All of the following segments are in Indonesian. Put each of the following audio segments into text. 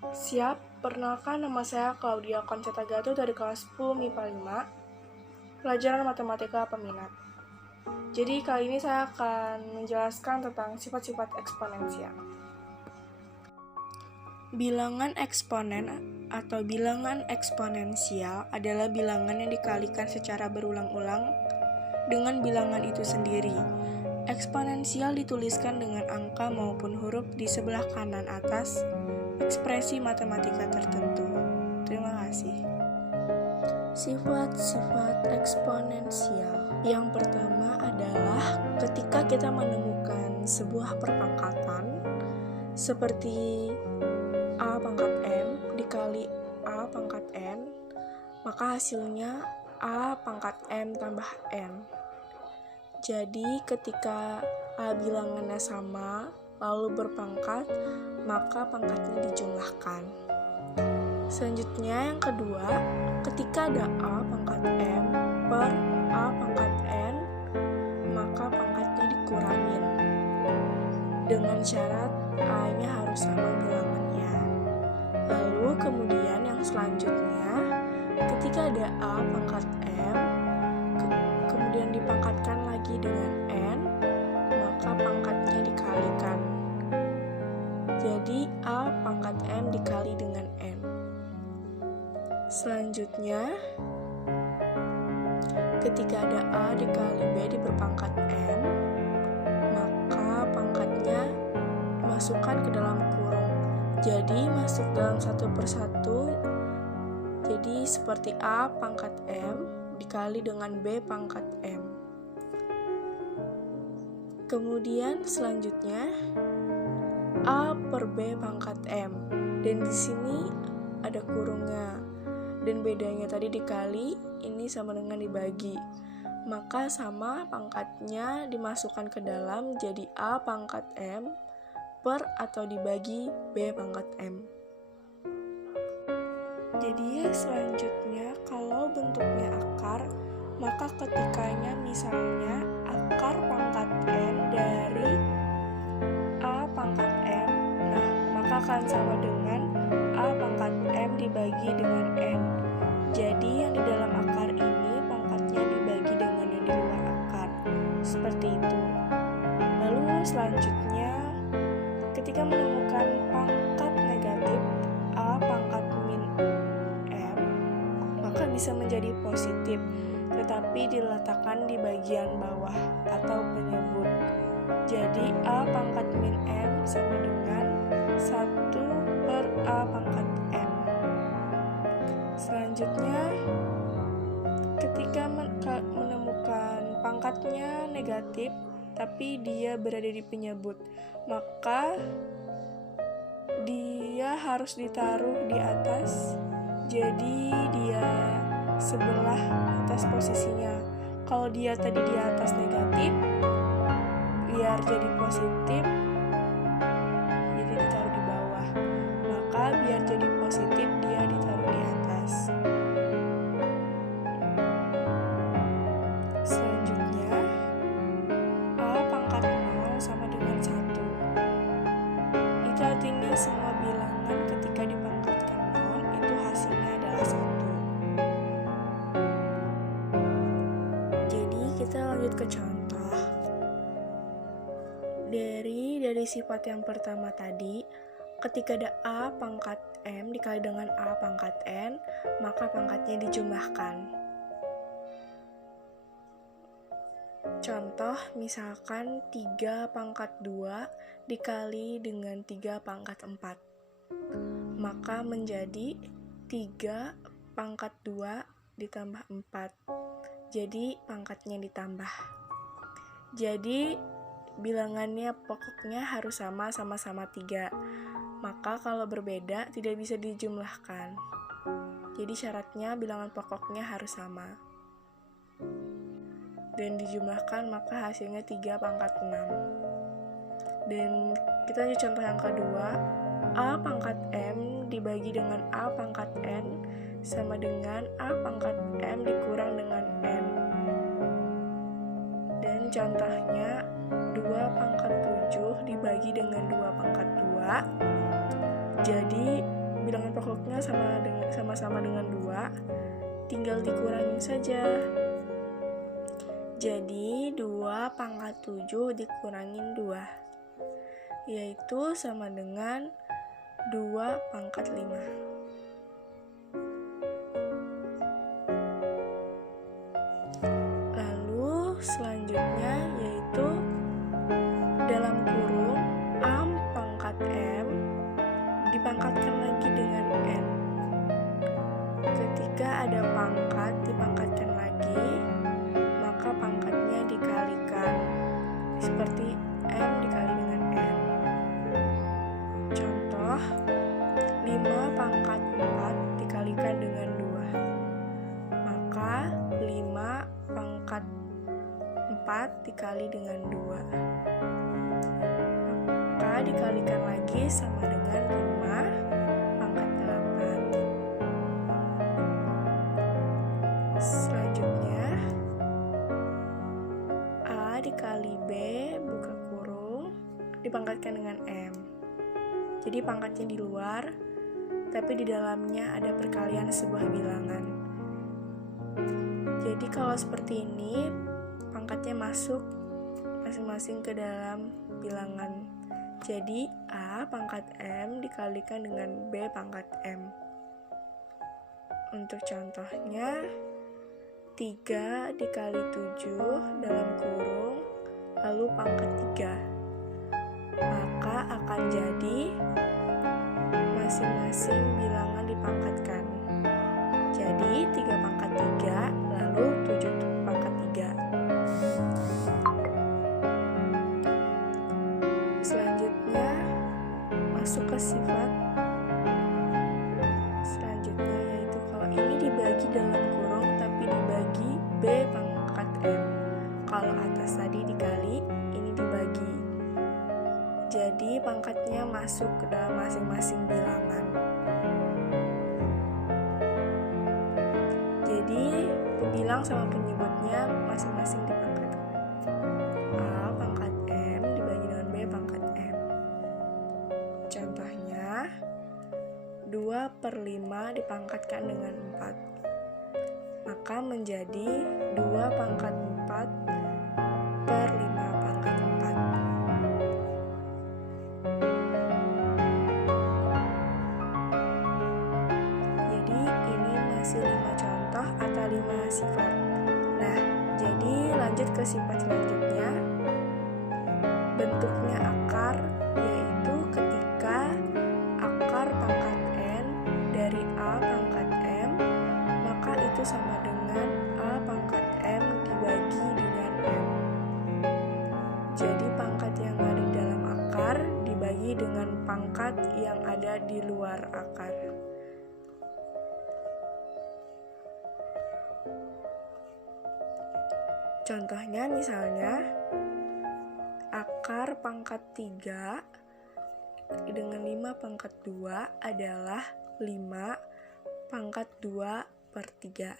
Siap, perkenalkan nama saya Claudia Conceta Gatot dari kelas 10 MIPA 5, pelajaran Matematika Peminat. Jadi kali ini saya akan menjelaskan tentang sifat-sifat eksponensial. Bilangan eksponen atau bilangan eksponensial adalah bilangan yang dikalikan secara berulang-ulang dengan bilangan itu sendiri. Eksponensial dituliskan dengan angka maupun huruf di sebelah kanan atas ekspresi matematika tertentu. Terima kasih. Sifat-sifat eksponensial. Yang pertama adalah ketika kita menemukan sebuah perpangkatan seperti A pangkat M dikali A pangkat N, maka hasilnya A pangkat M tambah N. Jadi ketika A bilangannya sama lalu berpangkat, maka pangkatnya dijumlahkan. Selanjutnya yang kedua, ketika ada A pangkat M per A pangkat N, maka pangkatnya dikurangin dengan syarat A-nya harus sama bilangannya. Lalu kemudian yang selanjutnya, ketika ada A pangkat M kemudian dipangkatkan lagi dengan N, maka pangkatnya dikalikan. Jadi A pangkat M dikali dengan N. Selanjutnya, ketika ada A dikali B diperpangkat M, maka pangkatnya dimasukkan ke dalam kurung. Jadi masuk dalam satu persatu. Jadi seperti A pangkat M dikali dengan B pangkat M. Kemudian selanjutnya A per B pangkat M, dan di sini ada kurungnya, dan bedanya tadi dikali, ini sama dengan dibagi, maka sama pangkatnya dimasukkan ke dalam jadi A pangkat M per atau dibagi B pangkat M. Jadi selanjutnya kalau bentuknya akar, maka ketikanya misalnya akar pangkat N dari A pangkat M, nah maka akan sama dengan A pangkat M dibagi dengan N. Jadi yang di dalam akar ini pangkatnya dibagi dengan yang di luar akar, seperti itu. Lalu selanjutnya, ketika menemukan pangkat negatif A pangkat min M, maka bisa menjadi positif, tetapi diletakkan di bagian bawah atau penyebut. Jadi A pangkat min M sama dengan 1 per A pangkat M. Selanjutnya, ketika menemukan pangkatnya negatif, tapi dia berada di penyebut, maka dia harus ditaruh di atas, jadi dia sebelah atas posisinya. Kalau dia tadi di atas negatif, biar jadi positif, jadi ditaruh di bawah. Maka biar jadi positif, dia ditaruh di atas. Selanjutnya, A pangkat 0 sama dengan 1. Itu artinya semua bilangan ketika dipangkatkan 0, itu hasilnya adalah 1. Jadi kita lanjut ke contoh. Dari sifat yang pertama tadi, ketika ada A pangkat M dikali dengan A pangkat N, maka pangkatnya dijumlahkan. Contoh misalkan 3 pangkat 2 dikali dengan 3 pangkat 4, maka menjadi 3 pangkat 2 ditambah 4, jadi pangkatnya ditambah. Jadi bilangannya pokoknya harus sama-sama 3, maka kalau berbeda tidak bisa dijumlahkan. Jadi syaratnya bilangan pokoknya harus sama dan dijumlahkan, maka hasilnya 3 pangkat 6. Dan kita lanjut contoh yang kedua, A pangkat M dibagi dengan A pangkat N sama dengan A pangkat M dikurang dengan N. Dan contohnya 2 pangkat 7 dibagi dengan 2 pangkat 2, jadi bilangan pokoknya sama-sama dengan 2, tinggal dikurangin saja. Jadi 2 pangkat 7 dikurangin 2, yaitu sama dengan 2 pangkat 5. Lalu selanjutnya yaitu dalam kurung A pangkat M dipangkatkan lagi dengan N. Ketika ada pangkat dipangkatkan lagi, maka pangkatnya dikalikan seperti M dikali dengan N. Contoh, 5 pangkat 4 dikalikan dengan 2, maka 5 pangkat 4 dikali dengan 2, maka dikalikan lagi sama dengan 5 pangkat 8. Selanjutnya A dikali B buka kurung dipangkatkan dengan M. Jadi pangkatnya di luar, tapi di dalamnya ada perkalian sebuah bilangan. Jadi kalau seperti ini, pangkatnya masuk masing-masing ke dalam bilangan. Jadi A pangkat M dikalikan dengan B pangkat M. Untuk contohnya, 3 dikali 7 dalam kurung, lalu pangkat 3. Maka akan jadi masing-masing bilangan dipangkatkan. Jadi 3 pangkat 3, lalu 7 pangkat 3. Selanjutnya masuk ke sifat selanjutnya, yaitu kalau ini dibagi dalam kurung tapi dibagi B pangkat M. Kalau atas tadi dikali, ini dibagi. Jadi pangkatnya masuk ke dalam masing-masing bilangan. Jadi pembilang sama penyebutnya masing-masing dipangkat. A pangkat M dibagi dengan B pangkat M. Contohnya, 2/5 dipangkatkan dengan 4, maka menjadi 2 pangkat 4 per 5 pangkat 4. Jadi ini masih 5 contoh atau 5 sifat. Nah, jadi lanjut ke sifat selanjutnya. Bentuknya akar, yaitu ketika akar pangkat N dari A pangkat M, maka itu sama dengan A pangkat M dibagi dengan M. Jadi pangkat yang ada di dalam akar dibagi dengan pangkat yang ada di luar akar. Contohnya misalnya, akar pangkat 3 dengan 5 pangkat 2 adalah 5 pangkat 2 per 3.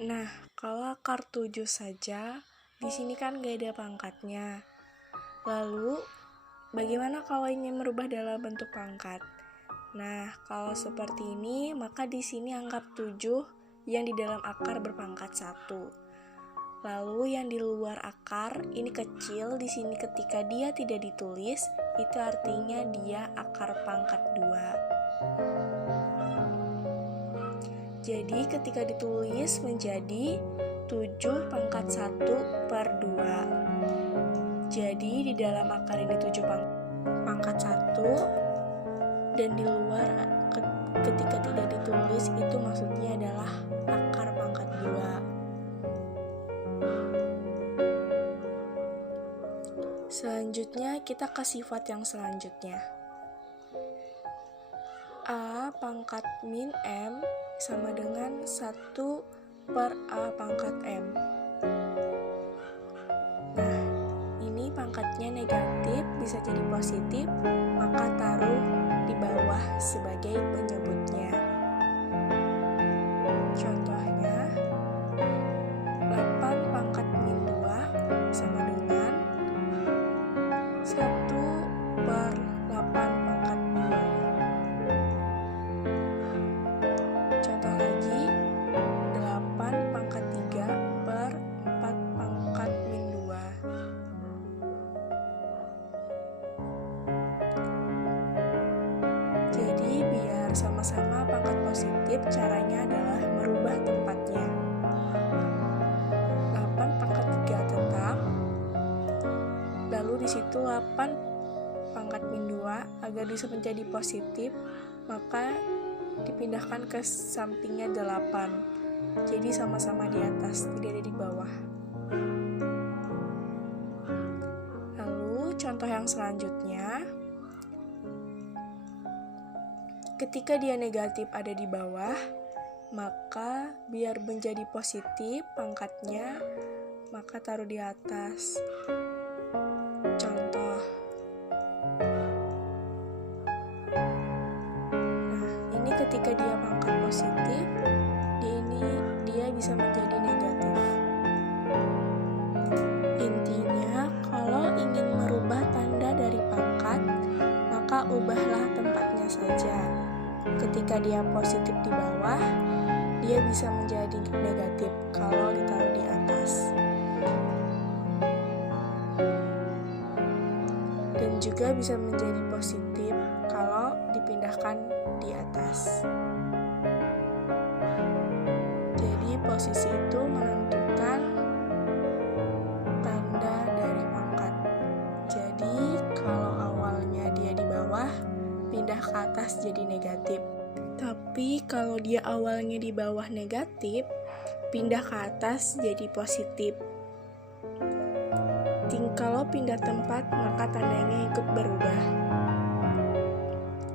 Nah, kalau akar 7 saja, di sini kan gak ada pangkatnya. Lalu, bagaimana kalau ingin merubah dalam bentuk pangkat? Nah, kalau seperti ini, maka di sini anggap 7 yang di dalam akar berpangkat 1. Lalu yang di luar akar ini kecil, di sini ketika dia tidak ditulis, itu artinya dia akar pangkat 2. Jadi ketika ditulis menjadi 7 pangkat 1 per 2. Jadi di dalam akar ini 7 pangkat 1, dan di luar ketika tidak ditulis itu maksudnya adalah akar pangkat 2. Selanjutnya kita ke sifat yang selanjutnya. A pangkat min M sama dengan 1 per A pangkat M. Nah, ini pangkatnya negatif bisa jadi positif, maka taruh di bawah sebagai penyebutnya. Contohnya, 8 pangkat min 2 sama dengan 1 per 8 pangkat Agar sama-sama pangkat positif, caranya adalah merubah tempatnya. 8 pangkat 3 tetap, lalu di situ 8 pangkat min 2, agar bisa menjadi positif, maka dipindahkan ke sampingnya 8. Jadi sama-sama di atas, tidak ada di bawah. Lalu contoh yang selanjutnya, ketika dia negatif ada di bawah, maka biar menjadi positif pangkatnya, maka taruh di atas. Contoh. Nah, ini ketika dia pangkat positif, dia bisa menjadi negatif. Intinya, kalau ingin merubah tanda dari pangkat, maka ubahlah tempatnya saja. Ketika dia positif di bawah, dia bisa menjadi negatif kalau ditaruh di atas. Dan juga bisa menjadi positif kalau dipindahkan di atas. Jadi posisi itu menentukan tanda dari pangkat. Jadi kalau awalnya dia di bawah, pindah ke atas jadi negatif. Tapi kalau dia awalnya di bawah negatif, pindah ke atas jadi positif. Kalau pindah tempat, maka tandanya ikut berubah.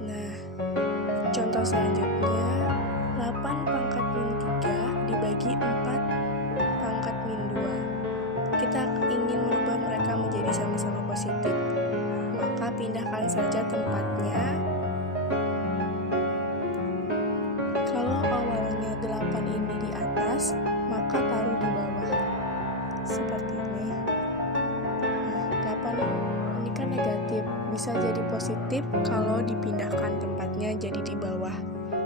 Nah, contoh selanjutnya, 8 pangkat min 3 dibagi 4 pangkat min 2. Kita ingin merubah mereka menjadi sama-sama positif. Maka pindahkan saja tempatnya. Kalau awalnya 8 ini di atas, maka taruh di bawah. Seperti ini. Nah, 8 ini kan negatif, bisa jadi positif kalau dipindahkan tempatnya jadi di bawah.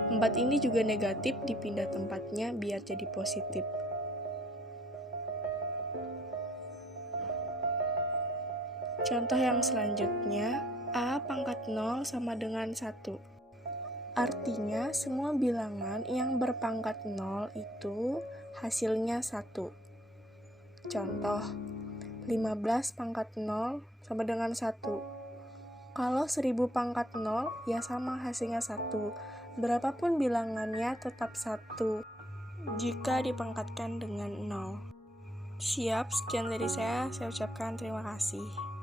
4 ini juga negatif, dipindah tempatnya biar jadi positif. Contoh yang selanjutnya, A pangkat 0 sama dengan 1. Artinya, semua bilangan yang berpangkat 0 itu hasilnya 1. Contoh, 15 pangkat 0 sama dengan 1. Kalau 1000 pangkat 0, ya sama hasilnya 1. Berapapun bilangannya tetap 1 jika dipangkatkan dengan 0. Siap, sekian dari saya ucapkan terima kasih.